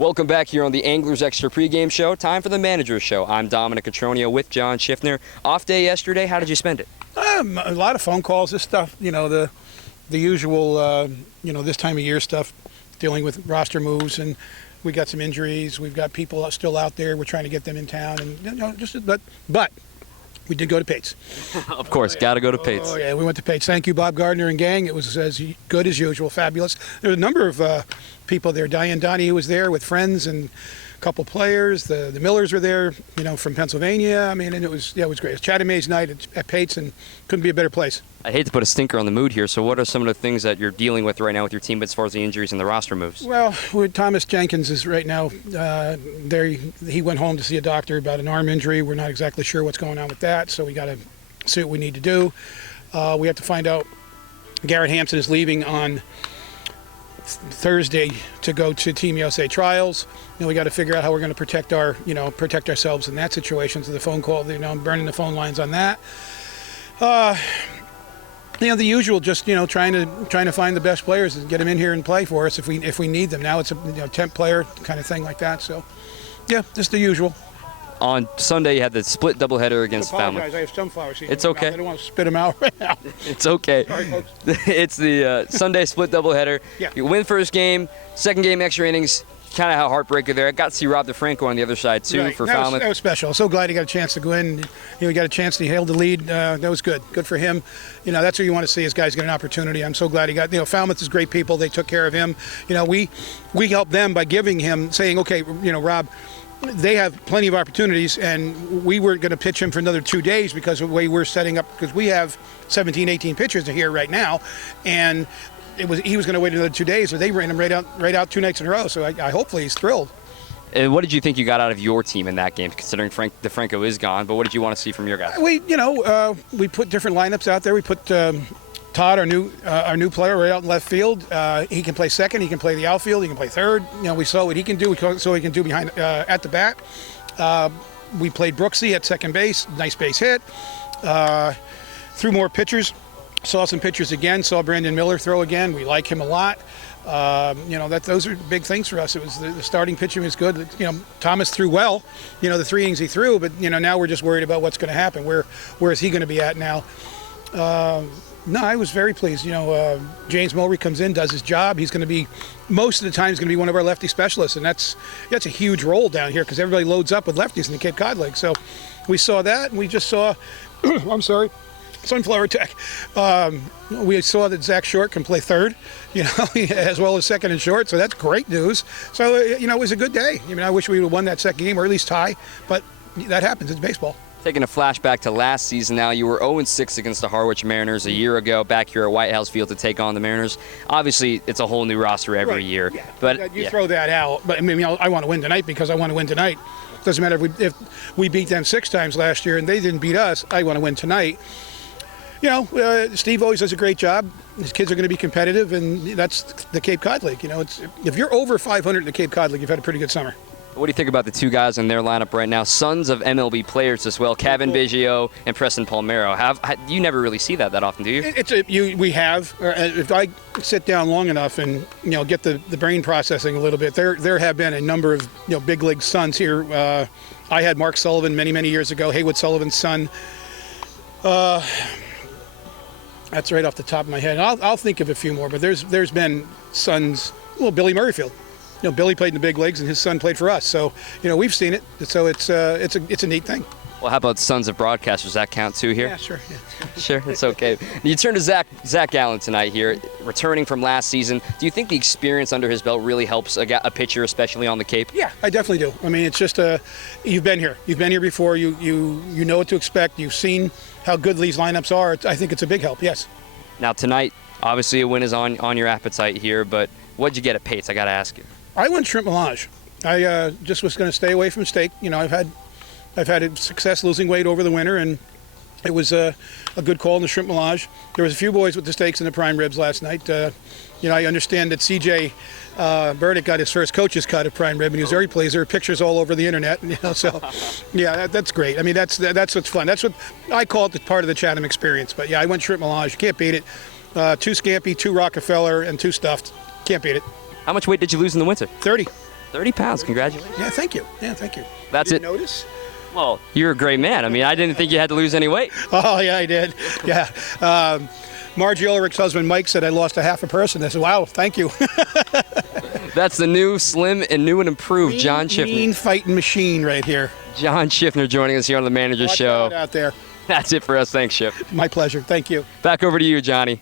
Welcome back here on the Anglers Extra pregame show. Time for the Manager's Show. I'm Dominic Cotroneo with John Schiffner. Off day yesterday. How did you spend it? A lot of phone calls. This stuff, the usual, this time of year stuff, dealing with roster moves, and we got some injuries. We've got people still out there. We're trying to get them in town, and but we did go to Pate's. Of course, got to go to Pate's. Oh yeah, we went to Pate's. Thank you, Bob Gardner and gang. It was as good as usual, fabulous. There were a number of people there. Diane Donahue was there with friends and a couple players. The Millers were there, from Pennsylvania. I mean, and it was great. It was Chatham May's night at Pate's, and couldn't be a better place. I hate to put a stinker on the mood here, so what are some of the things that you're dealing with right now with your team as far as the injuries and the roster moves? Well, Thomas Jenkins is right now there. He went home to see a doctor about an arm injury. We're not exactly sure what's going on with that, so we got to see what we need to do. We have to find out. Garrett Hampson is leaving on Thursday to go to Team USA trials. We got to figure out how we're going to protect ourselves in that situation. So the phone call, burning the phone lines on that. The usual, just trying to find the best players and get them in here and play for us if we need them. Now it's a temp player kind of thing like that. So, yeah, just the usual. On Sunday, you had the split doubleheader against Falmouth. I have sunflower seeds. It's okay. I don't want to spit them out right now. It's okay. Sorry, folks. It's the Sunday split doubleheader. Yeah. You win first game, second game extra innings. Kind of a heartbreaker there. I got to see Rob DeFranco on the other side too Right. for that Falmouth. That was special. I'm so glad he got a chance to go in. He got a chance to hail the lead. That was good. Good for him. That's what you want to see, is guys get an opportunity. I'm so glad he got. Falmouth is great people. They took care of him. We helped them by giving him, saying, okay, Rob, they have plenty of opportunities, and we weren't going to pitch him for another 2 days because of the way we're setting up, because we have 17, 18 pitchers here right now, and he was going to wait another 2 days, so they ran him right out 2 nights in a row. So I hopefully he's thrilled. And what did you think you got out of your team in that game, considering DeFranco is gone? But what did you want to see from your guys? We put different lineups out there. We put Todd, our new player, right out in left field. He can play second. He can play the outfield. He can play third. We saw what he can do. We saw what he can do behind at the bat. We played Brooksy at second base. Nice base hit. Threw more pitchers. Saw some pitchers again. Saw Brandon Miller throw again. We like him a lot. Those are big things for us. It was the starting pitching was good. Thomas threw well. The 3 innings he threw, but now we're just worried about what's going to happen. Where is he going to be at now? No, I was very pleased. James Mulry comes in, does his job. He's going to be, most of the time, he's going to be one of our lefty specialists, and that's a huge role down here because everybody loads up with lefties in the Cape Cod League. So we saw that, and we just saw, Sunflower Tech. We saw that Zach Short can play third, as well as second and short. So that's great news. So, it was a good day. I wish we would have won that second game or at least tie, but that happens. It's baseball. Taking a flashback to last season now, you were 0-6 against the Harwich Mariners a year ago back here at White House Field to take on the Mariners. Obviously, it's a whole new roster every year. Yeah. But you throw that out. But I want to win tonight because I want to win tonight. Doesn't matter if we beat them 6 times last year and they didn't beat us. I want to win tonight. Steve always does a great job. His kids are going to be competitive, and that's the Cape Cod League. If you're over 500 in the Cape Cod League, you've had a pretty good summer. What do you think about the 2 guys in their lineup right now? Sons of MLB players as well, Kevin Biggio and Preston Palmero. You never really see that often, do you? We have. If I sit down long enough and get the brain processing a little bit, there have been a number of big league sons here. I had Mark Sullivan many years ago, Haywood Sullivan's son. That's right off the top of my head. I'll think of a few more, but there's been sons. Well, Billy Murrayfield. Billy played in the big leagues, and his son played for us. So, we've seen it. So it's a neat thing. Well, how about sons of broadcasters? Does that count too here? Yeah, sure. Yeah. Sure, it's okay. You turn to Zach Allen tonight here, returning from last season. Do you think the experience under his belt really helps a pitcher, especially on the Cape? Yeah, I definitely do. It's just you've been here. You've been here before. You know what to expect. You've seen how good these lineups are. I think it's a big help. Yes. Now tonight, obviously a win is on your appetite here, but what'd you get at Pate's? I got to ask you. I went shrimp melange. I just was going to stay away from steak. I've had success losing weight over the winter, and it was a good call in the shrimp melange. There was a few boys with the steaks and the prime ribs last night. I understand that C.J. Burdick got his first coach's cut of prime rib, and he was very pleased. There are pictures all over the internet. So yeah, that's great. That's what's fun. That's what I call it, the part of the Chatham experience. But yeah, I went shrimp melange. You can't beat it. 2 scampi, 2 Rockefeller, and 2 stuffed. Can't beat it. How much weight did you lose in the winter? 30. 30 pounds. Congratulations. Yeah, thank you. Yeah, thank you. That's Didn't it. notice? Well, you're a great man. I mean, I didn't think you had to lose any weight. Oh, yeah, I did. Yeah. Margie Ulrich's husband, Mike, said I lost a half a person. I said, wow, thank you. That's the new, slim, and new and improved John Schiffner. Mean fighting machine right here. John Schiffner joining us here on the Manager Watch Show. out there. That's it for us. Thanks, Schiff. My pleasure. Thank you. Back over to you, Johnny.